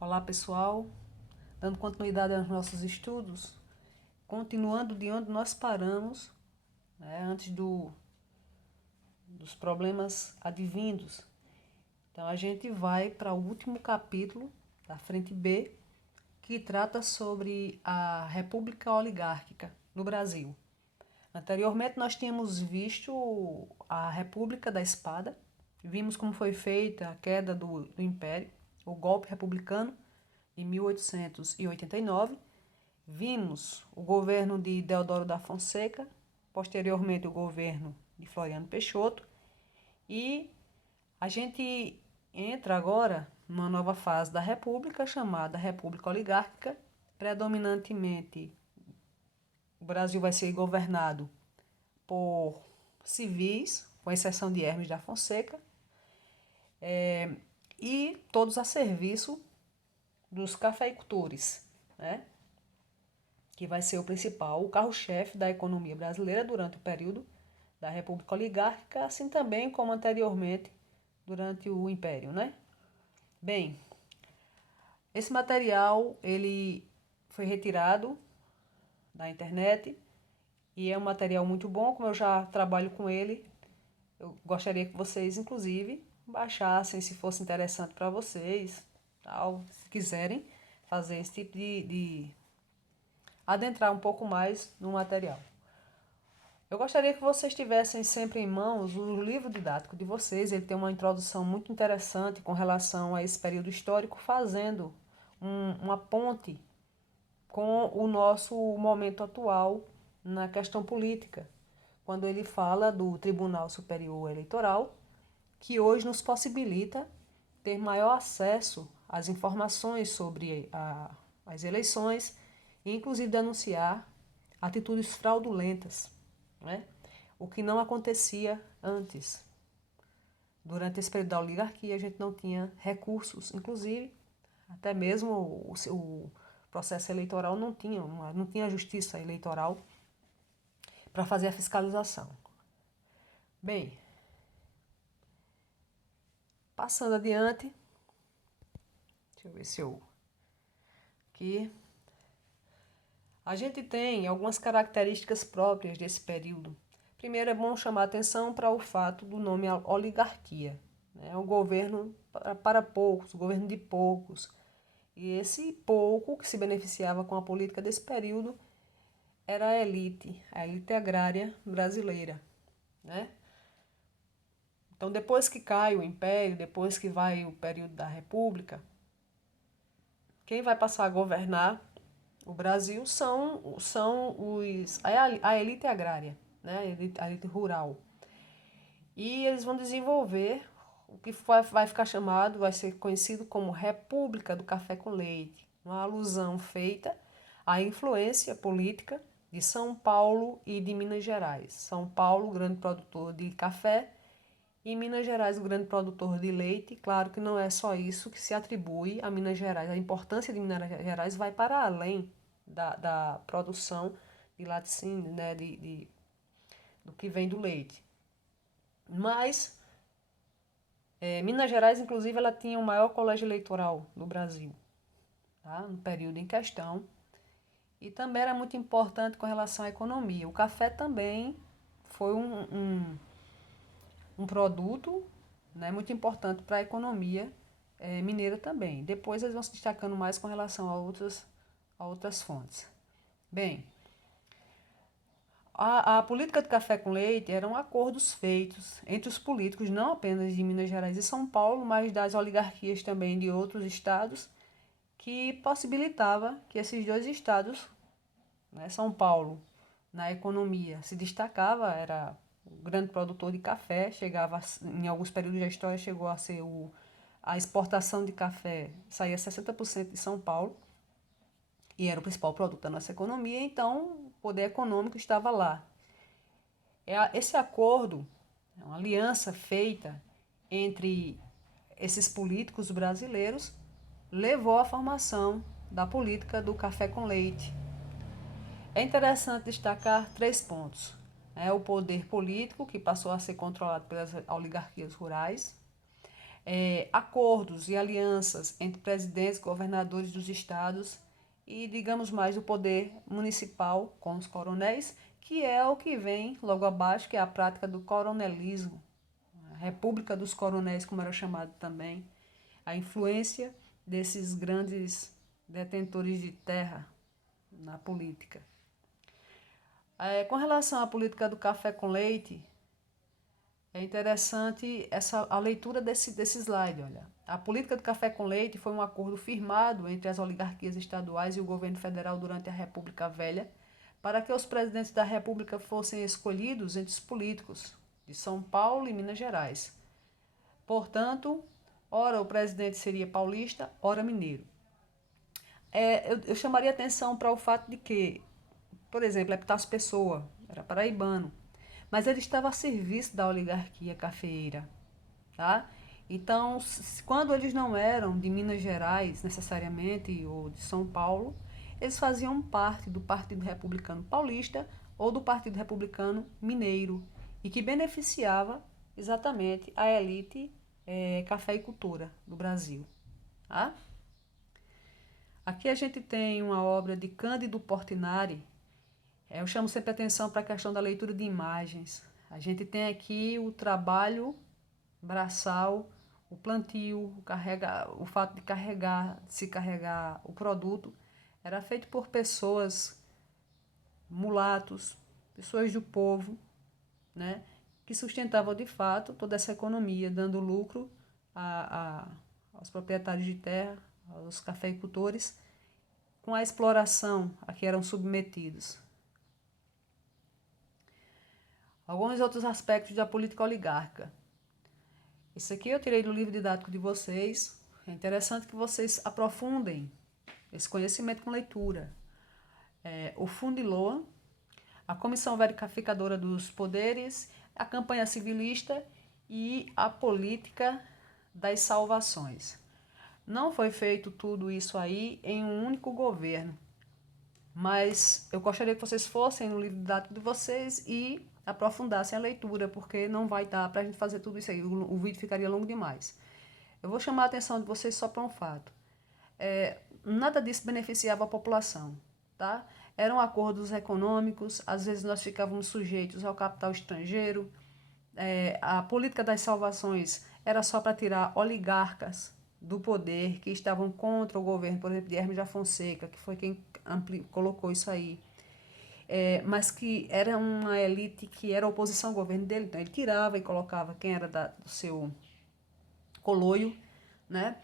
Olá pessoal, dando continuidade aos nossos estudos, continuando de onde nós paramos, antes dos problemas advindos. Então a gente vai para o último capítulo da frente B, que trata sobre a República Oligárquica no Brasil. Anteriormente nós tínhamos visto a República da Espada, vimos como foi feita a queda do Império, o golpe republicano de 1889. Vimos o governo de Deodoro da Fonseca, posteriormente o governo de Floriano Peixoto, e a gente entra agora numa nova fase da República, chamada República Oligárquica. Predominantemente, o Brasil vai ser governado por civis, com exceção de Hermes da Fonseca, e todos a serviço dos cafeicultores, né? Que vai ser o principal, o carro-chefe da economia brasileira durante o período da República Oligárquica, assim também como anteriormente durante o Império, né? Bem, esse material ele foi retirado da internet e é um material muito bom, como eu já trabalho com ele. Eu gostaria que vocês, inclusive, baixassem se fosse interessante para vocês, tal, se quiserem fazer esse tipo de adentrar um pouco mais no material. Eu gostaria que vocês tivessem sempre em mãos o livro didático de vocês. Ele tem uma introdução muito interessante com relação a esse período histórico, fazendo uma ponte com o nosso momento atual na questão política, quando ele fala do Tribunal Superior Eleitoral, que hoje nos possibilita ter maior acesso às informações sobre as eleições e, inclusive, denunciar atitudes fraudulentas, né? O que não acontecia antes. Durante esse período da oligarquia, a gente não tinha recursos, inclusive, até mesmo o processo eleitoral não tinha justiça eleitoral para fazer a fiscalização. Bem, passando adiante, deixa eu ver se eu... Aqui. A gente tem algumas características próprias desse período. Primeiro, é bom chamar a atenção para o fato do nome oligarquia. É um governo para poucos, um governo de poucos. E esse pouco que se beneficiava com a política desse período era a elite agrária brasileira, né? Então, depois que cai o Império, depois que vai o período da República, quem vai passar a governar o Brasil a elite agrária, né? A elite rural. E eles vão desenvolver o que vai ficar chamado, vai ser conhecido como República do Café com Leite, uma alusão feita à influência política de São Paulo e de Minas Gerais. São Paulo, grande produtor de café, e Minas Gerais, o grande produtor de leite. Claro que não é só isso que se atribui a Minas Gerais. A importância de Minas Gerais vai para além da produção de laticínio, né, do que vem do leite. Mas Minas Gerais, inclusive, ela tinha o maior colégio eleitoral do Brasil, tá, no período em questão. E também era muito importante com relação à economia. O café também foi um produto, né, muito importante para a economia mineira também. Depois eles vão se destacando mais com relação a outras fontes. Bem, a política do café com leite eram acordos feitos entre os políticos, não apenas de Minas Gerais e São Paulo, mas das oligarquias também de outros estados, que possibilitava que esses dois estados, né, São Paulo, na economia, se destacava, era um grande produtor de café, chegava, em alguns períodos da história, chegou a ser a exportação de café, saía 60% de São Paulo, e era o principal produto da nossa economia, então o poder econômico estava lá. Esse acordo, é uma aliança feita entre esses políticos brasileiros, levou à formação da política do café com leite. É interessante destacar 3 pontos. O poder político, que passou a ser controlado pelas oligarquias rurais. acordos e alianças entre presidentes, governadores dos estados e, digamos mais, o poder municipal com os coronéis, que é o que vem logo abaixo, que é a prática do coronelismo, a República dos Coronéis, como era chamado também, a influência desses grandes detentores de terra na política. Com relação à política do café com leite, é interessante a leitura desse slide. Olha. A política do café com leite foi um acordo firmado entre as oligarquias estaduais e o governo federal durante a República Velha para que os presidentes da República fossem escolhidos entre os políticos de São Paulo e Minas Gerais. Portanto, ora o presidente seria paulista, ora mineiro. Eu chamaria atenção para o fato de que, por exemplo, Epitácio Pessoa era paraibano, mas ele estava a serviço da oligarquia cafeeira, tá? Então, quando eles não eram de Minas Gerais necessariamente ou de São Paulo, eles faziam parte do Partido Republicano Paulista ou do Partido Republicano Mineiro e que beneficiava exatamente a elite cafeicultora do Brasil, tá? Aqui a gente tem uma obra de Cândido Portinari. Eu chamo sempre atenção para a questão da leitura de imagens. A gente tem aqui o trabalho braçal, o plantio, o fato de se carregar o produto, era feito por pessoas, mulatos, pessoas do povo, né, que sustentavam de fato toda essa economia, dando lucro aos proprietários de terra, aos cafeicultores, com a exploração a que eram submetidos. Alguns outros aspectos da política oligárquica. Isso aqui eu tirei do livro didático de vocês. É interessante que vocês aprofundem esse conhecimento com leitura. O Fundiloa, a Comissão Verificadora dos Poderes, a campanha civilista e a política das salvações. Não foi feito tudo isso aí em um único governo, mas eu gostaria que vocês fossem no livro didático de vocês e aprofundassem a leitura, porque não vai dar para a gente fazer tudo isso aí, o vídeo ficaria longo demais. Eu vou chamar a atenção de vocês só para um fato. Nada disso beneficiava a população, tá? Eram acordos econômicos, às vezes nós ficávamos sujeitos ao capital estrangeiro, a política das salvações era só para tirar oligarcas do poder que estavam contra o governo, por exemplo, de Hermes da Fonseca, que foi quem colocou isso aí. Mas que era uma elite que era oposição ao governo dele, então ele tirava e colocava quem era do seu coloio, né?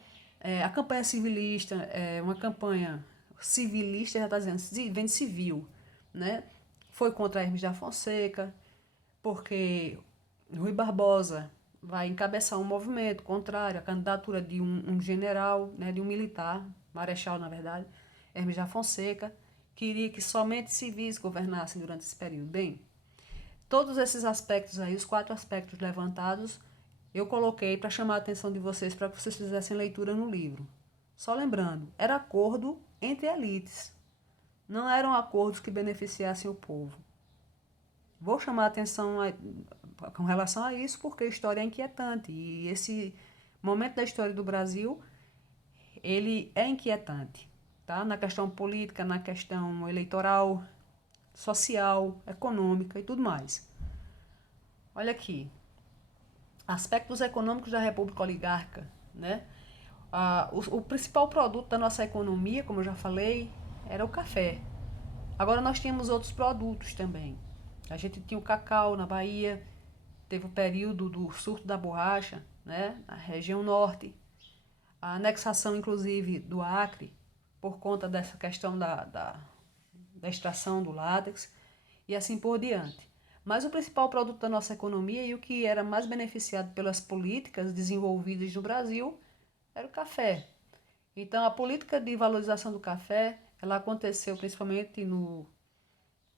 A campanha civilista, uma campanha civilista, já está dizendo, vem de civil, né? Foi contra Hermes da Fonseca, porque Rui Barbosa vai encabeçar um movimento contrário à candidatura de um general, né, de um militar, marechal na verdade, Hermes da Fonseca, queria que somente civis governassem durante esse período. Bem, todos esses aspectos aí, os 4 aspectos levantados, eu coloquei para chamar a atenção de vocês, para que vocês fizessem leitura no livro. Só lembrando, era acordo entre elites, não eram acordos que beneficiassem o povo. Vou chamar a atenção com relação a isso, porque a história é inquietante, e esse momento da história do Brasil, ele é inquietante, tá? Na questão política, na questão eleitoral, social, econômica e tudo mais. Olha aqui, aspectos econômicos da República Oligárquica, né? O principal produto da nossa economia, como eu já falei, era o café. Agora nós tínhamos outros produtos também. A gente tinha o cacau na Bahia, teve o período do surto da borracha, né? Na região norte. A anexação, inclusive, do Acre, por conta dessa questão da extração do látex, e assim por diante. Mas o principal produto da nossa economia e o que era mais beneficiado pelas políticas desenvolvidas no Brasil era o café. Então, a política de valorização do café, ela aconteceu principalmente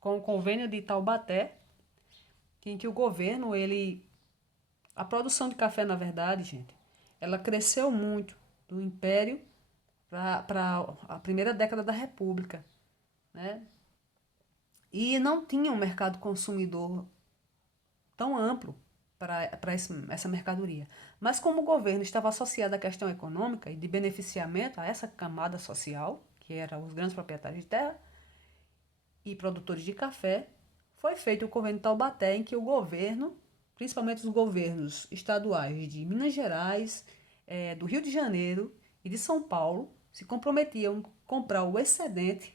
com o convênio de Taubaté, em que o governo, a produção de café, na verdade, gente, ela cresceu muito do Império para a primeira década da República, né? E não tinha um mercado consumidor tão amplo, para essa mercadoria. Mas como o governo estava associado à questão econômica e de beneficiamento a essa camada social, que eram os grandes proprietários de terra e produtores de café, foi feito o convênio de Taubaté, em que o governo, principalmente os governos estaduais de Minas Gerais, do Rio de Janeiro e de São Paulo, se comprometiam a comprar o excedente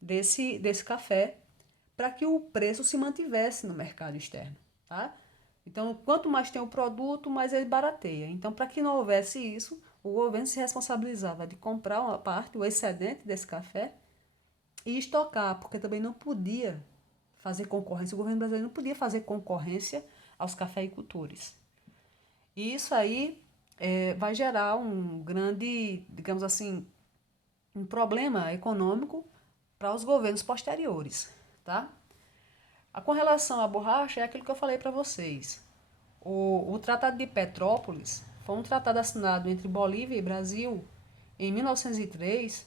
desse café para que o preço se mantivesse no mercado externo, tá? Então, quanto mais tem o produto, mais ele barateia. Então, para que não houvesse isso, o governo se responsabilizava de comprar uma parte, o excedente desse café, e estocar, porque também não podia fazer concorrência, o governo brasileiro não podia fazer concorrência aos cafeicultores. E isso aí vai gerar um grande, digamos assim, um problema econômico para os governos posteriores, tá? Com relação à borracha, é aquilo que eu falei para vocês. O Tratado de Petrópolis foi um tratado assinado entre Bolívia e Brasil em 1903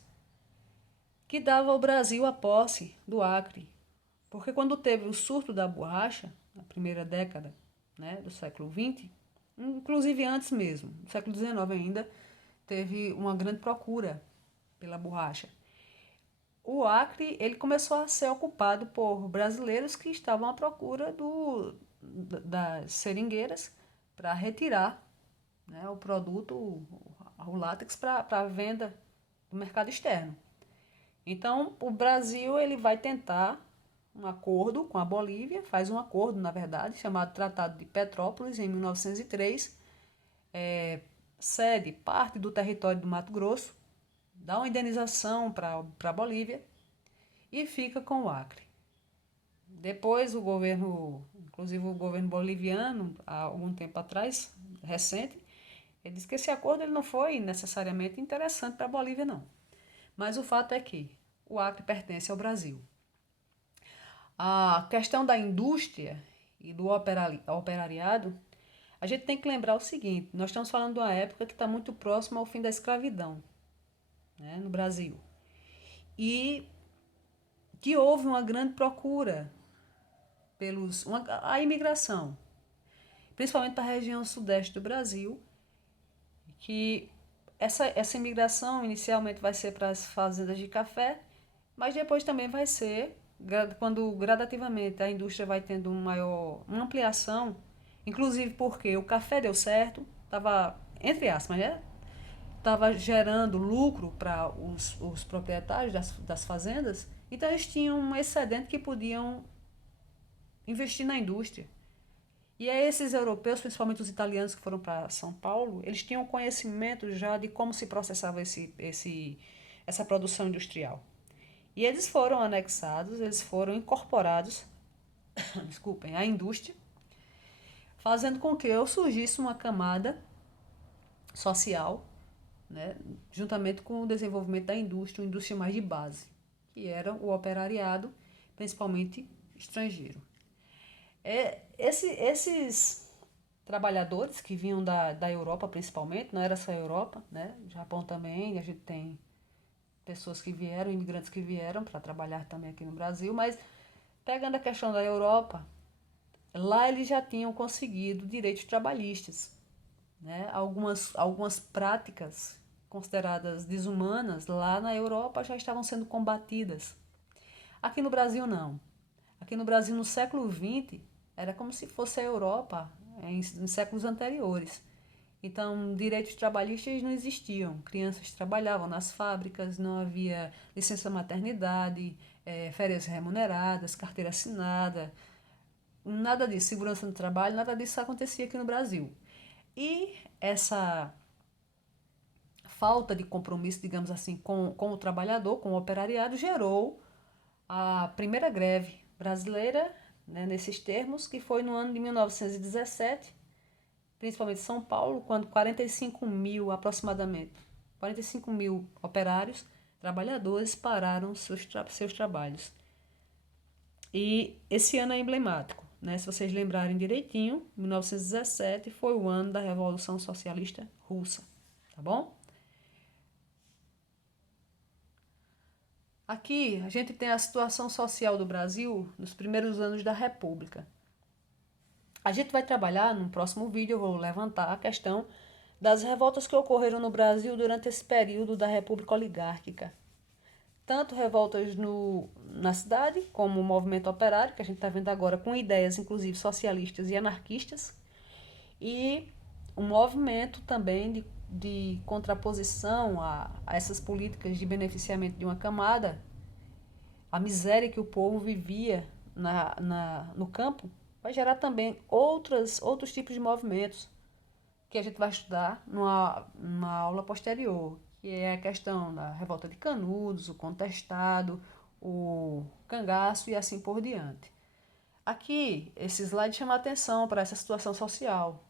que dava ao Brasil a posse do Acre. Porque quando teve o surto da borracha, na primeira década, né, do século XX, inclusive antes mesmo, no século XIX ainda, teve uma grande procura pela borracha. O Acre ele começou a ser ocupado por brasileiros que estavam à procura das seringueiras para retirar, né, o produto, o látex, para venda no mercado externo. Então, o Brasil ele vai tentar um acordo com a Bolívia, faz um acordo, na verdade, chamado Tratado de Petrópolis, em 1903, cede parte do território do Mato Grosso, dá uma indenização para a Bolívia e fica com o Acre. Depois o governo, inclusive o governo boliviano, há algum tempo atrás, recente, ele disse que esse acordo ele não foi necessariamente interessante para a Bolívia, não. Mas o fato é que o Acre pertence ao Brasil. A questão da indústria e do operariado, a gente tem que lembrar o seguinte, nós estamos falando de uma época que está muito próxima ao fim da escravidão, né, no Brasil. E que houve uma grande procura a imigração, principalmente para a região sudeste do Brasil, que essa imigração inicialmente vai ser para as fazendas de café, mas depois também vai ser, quando gradativamente a indústria vai tendo uma ampliação, inclusive porque o café deu certo, estava, entre aspas, né? Estava gerando lucro para os proprietários das fazendas, então eles tinham um excedente que podiam investir na indústria. E aí esses europeus, principalmente os italianos que foram para São Paulo, eles tinham conhecimento já de como se processava essa produção industrial. E eles foram anexados, eles foram incorporados, desculpem, à indústria, fazendo com que surgisse uma camada social, né, juntamente com o desenvolvimento da indústria, uma indústria mais de base, que era o operariado, principalmente estrangeiro. Esses trabalhadores que vinham da Europa principalmente, não era só a Europa, né? Japão também, a gente tem pessoas que vieram, imigrantes que vieram para trabalhar também aqui no Brasil, mas pegando a questão da Europa, lá eles já tinham conseguido direitos trabalhistas, né? Algumas práticas consideradas desumanas lá na Europa já estavam sendo combatidas. Aqui no Brasil não. Aqui no Brasil, no século XX, era como se fosse a Europa em séculos anteriores. Então, direitos trabalhistas não existiam. Crianças trabalhavam nas fábricas, não havia licença maternidade, férias remuneradas, carteira assinada, nada disso, segurança no trabalho, nada disso acontecia aqui no Brasil. E essa falta de compromisso, digamos assim, com o trabalhador, com o operariado, gerou a primeira greve brasileira, né, nesses termos, que foi no ano de 1917, principalmente em São Paulo, quando 45 mil, aproximadamente, 45 mil operários, trabalhadores, pararam seus trabalhos. E esse ano é emblemático, né? Se vocês lembrarem direitinho, 1917 foi o ano da Revolução Socialista Russa, tá bom? Aqui a gente tem a situação social do Brasil nos primeiros anos da República. A gente vai trabalhar no próximo vídeo, eu vou levantar a questão das revoltas que ocorreram no Brasil durante esse período da República Oligárquica. Tanto revoltas na cidade, como o movimento operário, que a gente está vendo agora, com ideias inclusive socialistas e anarquistas, e um movimento também de contraposição a essas políticas de beneficiamento de uma camada, a miséria que o povo vivia no campo, vai gerar também outros tipos de movimentos que a gente vai estudar numa aula posterior, que é a questão da revolta de Canudos, o contestado, o cangaço e assim por diante. Aqui, esse slide chama a atenção para essa situação social,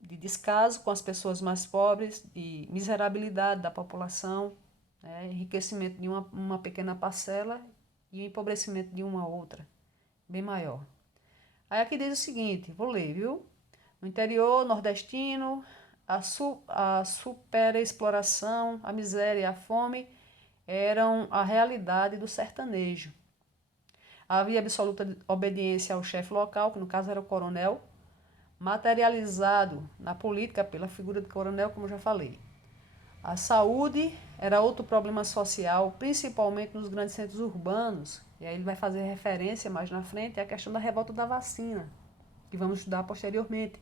de descaso com as pessoas mais pobres, de miserabilidade da população, né, enriquecimento de uma pequena parcela e o empobrecimento de uma outra, bem maior. Aí aqui diz o seguinte, vou ler, viu? No interior nordestino, a superexploração, a miséria e a fome eram a realidade do sertanejo. Havia absoluta obediência ao chefe local, que no caso era o coronel, materializado na política pela figura do coronel, como eu já falei. A saúde era outro problema social, principalmente nos grandes centros urbanos, e aí ele vai fazer referência mais na frente à questão da revolta da vacina, que vamos estudar posteriormente.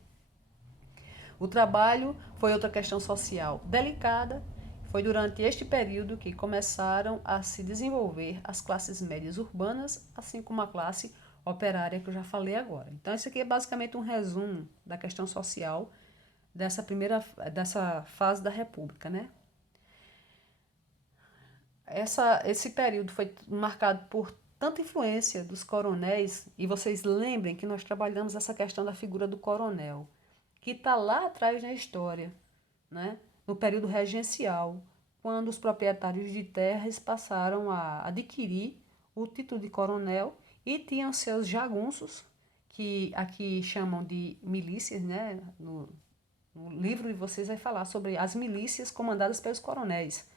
O trabalho foi outra questão social delicada. Foi durante este período que começaram a se desenvolver as classes médias urbanas, assim como a classe operária que eu já falei agora. Então, isso aqui é basicamente um resumo da questão social dessa fase da República, né? Esse período foi marcado por tanta influência dos coronéis, e vocês lembrem que nós trabalhamos essa questão da figura do coronel, que está lá atrás na história, né? No período regencial, quando os proprietários de terras passaram a adquirir o título de coronel e tinham seus jagunços, que aqui chamam de milícias, né? No livro de vocês vai falar sobre as milícias comandadas pelos coronéis,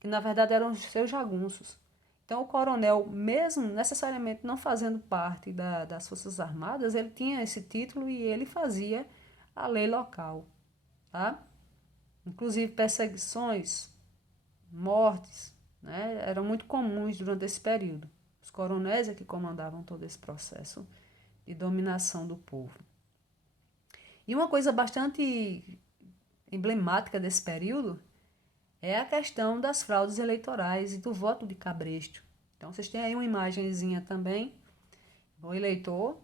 que na verdade eram os seus jagunços. Então, o coronel, mesmo necessariamente não fazendo parte das Forças Armadas, ele tinha esse título e ele fazia a lei local, tá? Inclusive perseguições, mortes, né, eram muito comuns durante esse período. Os coronéis é que comandavam todo esse processo de dominação do povo. E uma coisa bastante emblemática desse período é a questão das fraudes eleitorais e do voto de cabresto. Então, vocês têm aí uma imagenzinha também, o eleitor,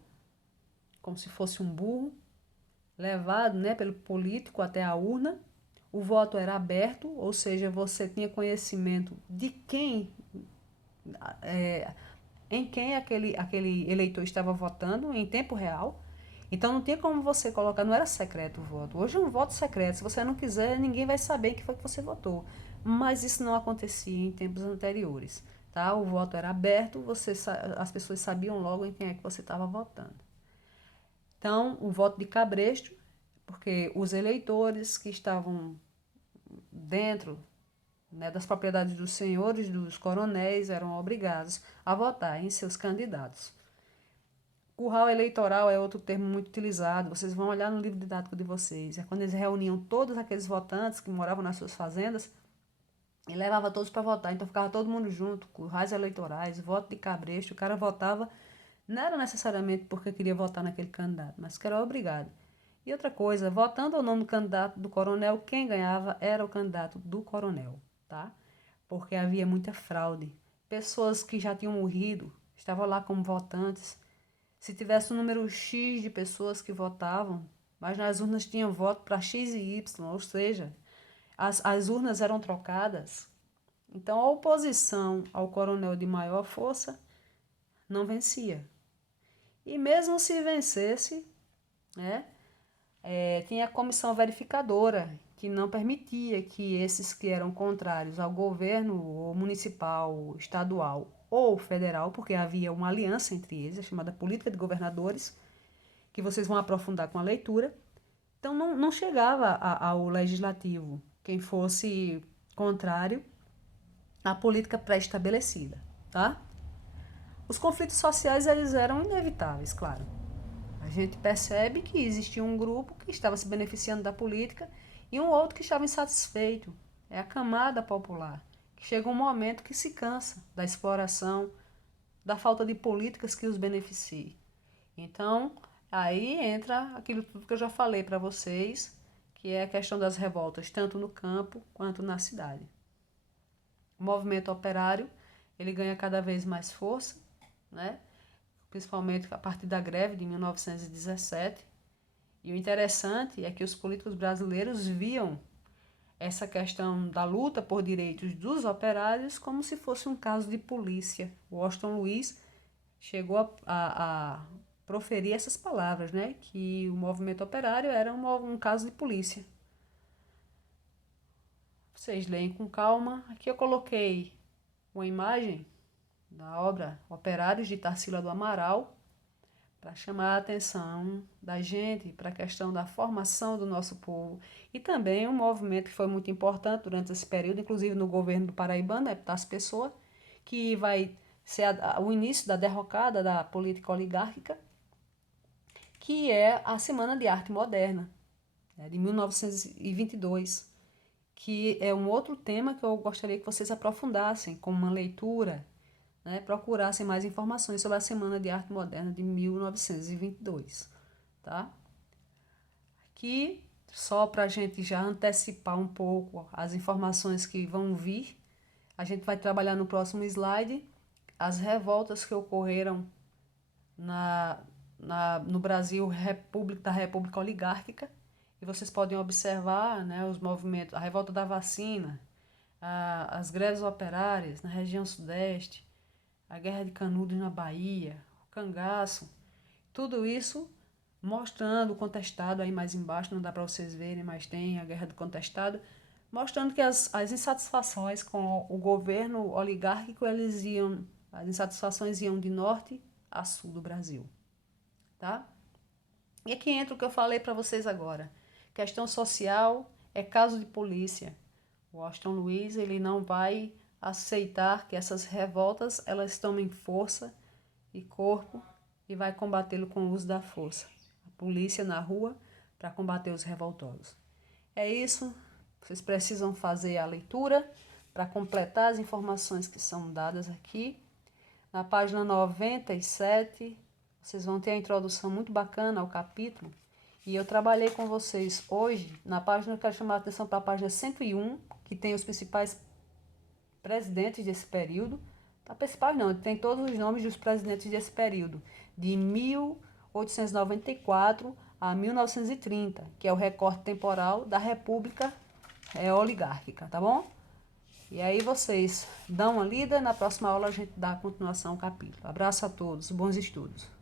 como se fosse um burro, levado, né, pelo político até a urna. O voto era aberto, ou seja, você tinha conhecimento de em quem aquele eleitor estava votando em tempo real. Então não tinha como você colocar, não era secreto o voto. Hoje é um voto secreto. Se você não quiser, ninguém vai saber que foi que você votou. Mas isso não acontecia em tempos anteriores. Tá? O voto era aberto, as pessoas sabiam logo em quem é que você estava votando. Então, o voto de cabresto, porque os eleitores que estavam dentro, né, das propriedades dos senhores, dos coronéis, eram obrigados a votar em seus candidatos. Curral eleitoral é outro termo muito utilizado, vocês vão olhar no livro didático de vocês. É quando eles reuniam todos aqueles votantes que moravam nas suas fazendas e levava todos para votar. Então ficava todo mundo junto, currais eleitorais, voto de cabresto. O cara votava, não era necessariamente porque queria votar naquele candidato, mas que era obrigado. E outra coisa, votando ou não no candidato do coronel, quem ganhava era o candidato do coronel, tá? Porque havia muita fraude. Pessoas que já tinham morrido estavam lá como votantes. Se tivesse um número X de pessoas que votavam, mas nas urnas tinham voto para X e Y, ou seja, as urnas eram trocadas. Então, a oposição ao coronel de maior força não vencia. E mesmo se vencesse, né, tinha a comissão verificadora, que não permitia que esses que eram contrários ao governo ou municipal, estadual ou federal, porque havia uma aliança entre eles, chamada política de governadores, que vocês vão aprofundar com a leitura. Então, não chegava ao legislativo quem fosse contrário à política pré-estabelecida, tá? Os conflitos sociais, eles eram inevitáveis, claro. A gente percebe que existia um grupo que estava se beneficiando da política e um outro que estava insatisfeito. É a camada popular, que chega um momento que se cansa da exploração, da falta de políticas que os beneficiem. Então, aí entra aquilo tudo que eu já falei para vocês, que é a questão das revoltas, tanto no campo quanto na cidade. O movimento operário, ele ganha cada vez mais força, né? Principalmente a partir da greve de 1917. E o interessante é que os políticos brasileiros viam essa questão da luta por direitos dos operários como se fosse um caso de polícia. Washington Luiz chegou a proferir essas palavras, né? Que o movimento operário era um caso de polícia. Vocês leem com calma. Aqui eu coloquei uma imagem da obra Operários de Tarsila do Amaral, para chamar a atenção da gente para a questão da formação do nosso povo e também um movimento que foi muito importante durante esse período, inclusive no governo do paraibano, Epitácio Pessoa, que vai ser o início da derrocada da política oligárquica, que é a Semana de Arte Moderna, né, de 1922, que é um outro tema que eu gostaria que vocês aprofundassem com uma leitura, né, procurassem mais informações sobre a Semana de Arte Moderna de 1922, tá? Aqui, só para a gente já antecipar um pouco as informações que vão vir, a gente vai trabalhar no próximo slide as revoltas que ocorreram no Brasil da República Oligárquica, e vocês podem observar, né, os movimentos, a revolta da vacina, as greves operárias na região sudeste, a Guerra de Canudos na Bahia, o cangaço, tudo isso mostrando o contestado, aí mais embaixo, não dá para vocês verem, mas tem a Guerra do Contestado, mostrando que as insatisfações com o governo oligárquico, as insatisfações iam de norte a sul do Brasil, tá? E aqui entra o que eu falei para vocês agora. Questão social é caso de polícia. O Washington Luiz, ele não vai aceitar que essas revoltas elas tomem força e corpo e vai combatê-lo com o uso da força. A polícia na rua para combater os revoltosos. É isso. Vocês precisam fazer a leitura para completar as informações que são dadas aqui. Na página 97, vocês vão ter a introdução muito bacana ao capítulo. E eu trabalhei com vocês hoje, na página, eu quero chamar a atenção para a página 101, que tem os principais presidentes desse período. Tá, principais não, tem todos os nomes dos presidentes desse período, de 1894 a 1930, que é o recorte temporal da República Oligárquica, tá bom? E aí vocês dão uma lida, na próxima aula a gente dá a continuação ao capítulo. Abraço a todos, bons estudos.